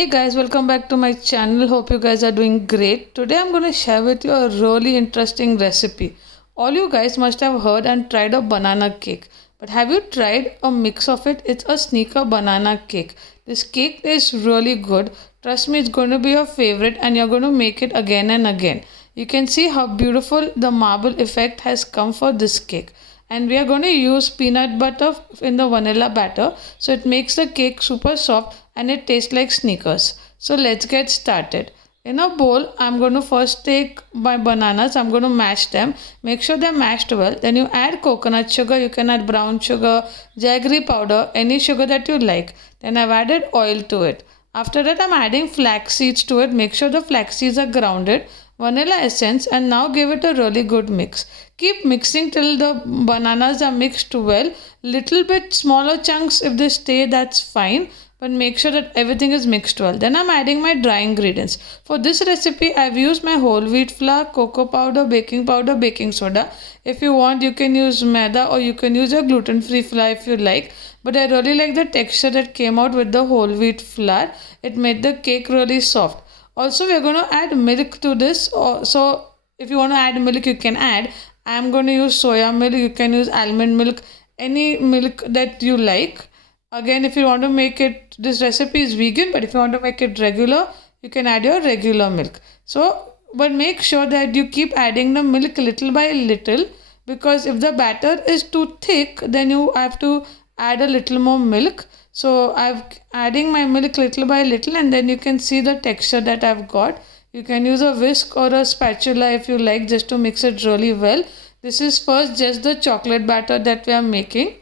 Hey guys, welcome back to my channel. Hope you guys are doing great. Today I'm going to share with you a really interesting recipe. All you guys must have heard and tried a banana cake. But have you tried a mix of it? It's a sneaker banana cake. This cake is really good. Trust me, it's going to be your favorite and you're going to make it again and again. You can see how beautiful the marble effect has come for this cake. And we are going to use peanut butter in the vanilla batter, so it makes the cake super soft and it tastes like Snickers. So let's get started. In a bowl, I'm going to first take my bananas. I'm going to mash them. Make sure they're mashed well. Then you add coconut sugar. You can add brown sugar, jaggery powder, any sugar that you like. Then I've added oil to it. After that, I'm adding flax seeds to it. Make sure the flax seeds are grounded, vanilla essence, and now give it a really good mix. Keep mixing till the bananas are mixed well. Little bit smaller chunks, if they stay, that's fine, but make sure that everything is mixed well. Then I'm adding my dry ingredients. For this recipe, I've used my whole wheat flour, cocoa powder, baking soda. If you want, you can use Maida or you can use your gluten-free flour if you like. But I really like the texture that came out with the whole wheat flour. It made the cake really soft. Also, we're going to add milk to this. So if you want to add milk, you can add. I'm going to use soya milk. You can use almond milk, any milk that you like. Again, if you want to make it, this recipe is vegan, but if you want to make it regular, you can add your regular milk. So, but make sure that you keep adding the milk little by little, because if the batter is too thick, then you have to add a little more milk. So I'm adding my milk little by little, and then you can see the texture that I've got. You can use a whisk or a spatula if you like, just to mix it really well. This is first just the chocolate batter that we are making.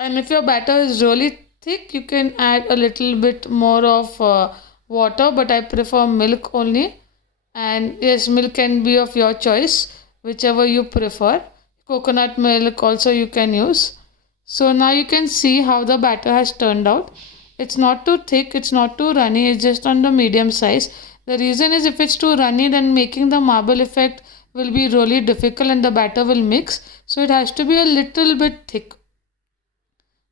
And if your batter is really thick, you can add a little bit more of water, but I prefer milk only. And yes, milk can be of your choice, whichever you prefer. Coconut milk also you can use. So now you can see how the batter has turned out. It's not too thick, it's not too runny, it's just on the medium size. The reason is, if it's too runny, then making the marble effect will be really difficult and the batter will mix. So it has to be a little bit thick.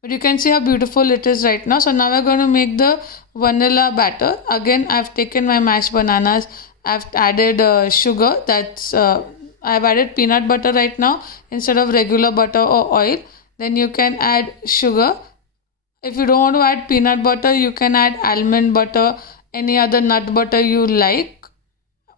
But you can see how beautiful it is right now. So now we're going to make the vanilla batter. Again, I've taken my mashed bananas. I've added sugar. I've added peanut butter right now instead of regular butter or oil. Then you can add sugar. If you don't want to add peanut butter, you can add almond butter, any other nut butter you like,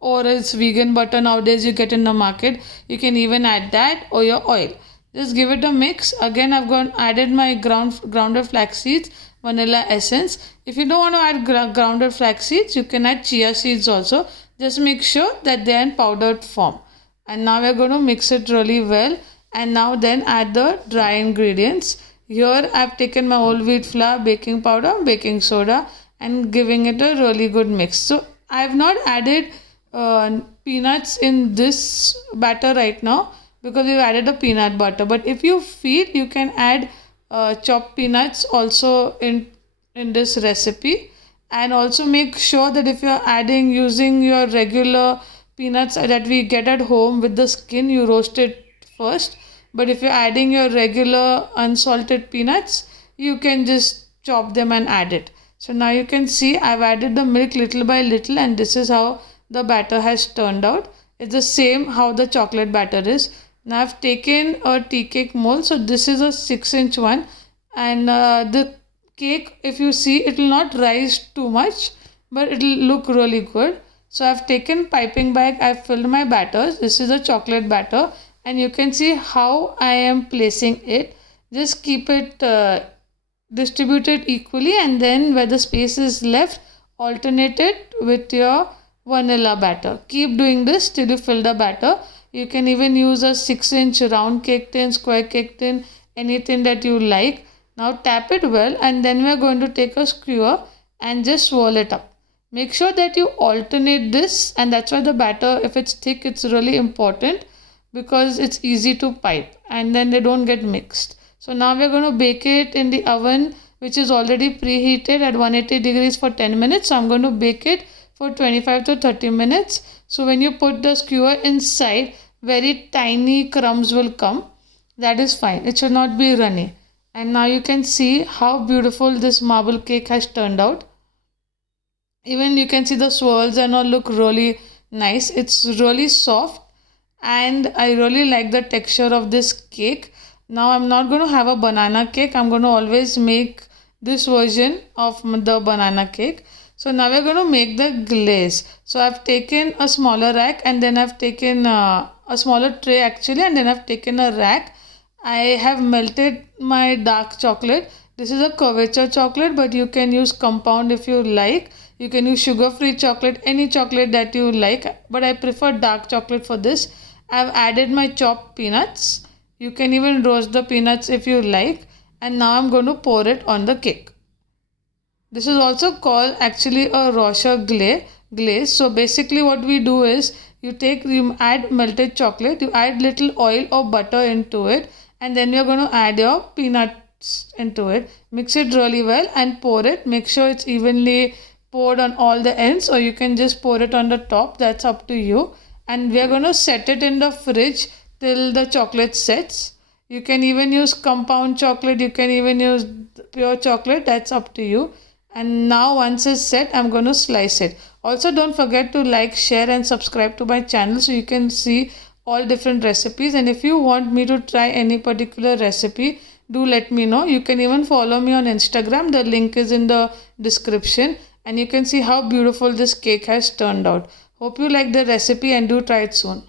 or it's vegan butter nowadays you get in the market. You can even add that, or your oil. Just give it a mix. Again, added my grounded flax seeds, vanilla essence. If you don't want to add grounded flax seeds, you can add chia seeds also. Just make sure that they are in powdered form. And now we're going to mix it really well. And now then add the dry ingredients. Here I've taken my whole wheat flour, baking powder, baking soda, and giving it a really good mix. So I've not added peanuts in this batter right now, because we've added a peanut butter. But if you feel, you can add chopped peanuts also in this recipe. And also make sure that if you're using your regular peanuts that we get at home with the skin, you roast it first. But if you're adding your regular unsalted peanuts, you can just chop them and add it. So now you can see I've added the milk little by little, and this is how the batter has turned out. It's the same how the chocolate batter is. Now I've taken a tea cake mold. So this is a 6-inch one, and the cake, if you see, it will not rise too much, but it will look really good. So I've taken piping bag. I've filled my batters. This is a chocolate batter, and you can see how I am placing it. Just keep it distributed equally, and then where the space is left, alternate it with your vanilla batter. Keep doing this till you fill the batter. You can even use a 6-inch round cake tin, square cake tin, anything that you like. Now tap it well, and then we are going to take a skewer and just swirl it up. Make sure that you alternate this, and that's why the batter, if it's thick, it's really important, because it's easy to pipe and then they don't get mixed. So now we're going to bake it in the oven, which is already preheated at 180 degrees for 10 minutes. So I'm going to bake it for 25 to 30 minutes. So when you put the skewer inside, very tiny crumbs will come. That is fine. It should not be runny. And now you can see how beautiful this marble cake has turned out. Even you can see the swirls and all look really nice. It's really soft and I really like the texture of this cake. Now I'm not going to have a banana cake. I'm going to always make this version of the banana cake. So now we're going to make the glaze. So I've taken a smaller rack and then I've taken a smaller tray actually, and then I've taken a rack. I have melted my dark chocolate. This is a curvature chocolate, but you can use compound if you like. You can use sugar free chocolate, any chocolate that you like, but I prefer dark chocolate for this. I've added my chopped peanuts. You can even roast the peanuts if you like. And now I'm going to pour it on the cake. This is also called actually a Rocher glaze. So basically what we do is you add melted chocolate, you add little oil or butter into it, and then you're going to add your peanuts into it. Mix it really well and pour it. Make sure it's evenly poured on all the ends, or you can just pour it on the top. That's up to you. And we're going to set it in the fridge till the chocolate sets. You can even use compound chocolate, you can even use pure chocolate, that's up to you. And now once it's set, I'm going to slice it. Also don't forget to like, share and subscribe to my channel so you can see all different recipes. And if you want me to try any particular recipe, do let me know. You can even follow me on Instagram. The link is in the description. And you can see how beautiful this cake has turned out. Hope you like the recipe and do try it soon.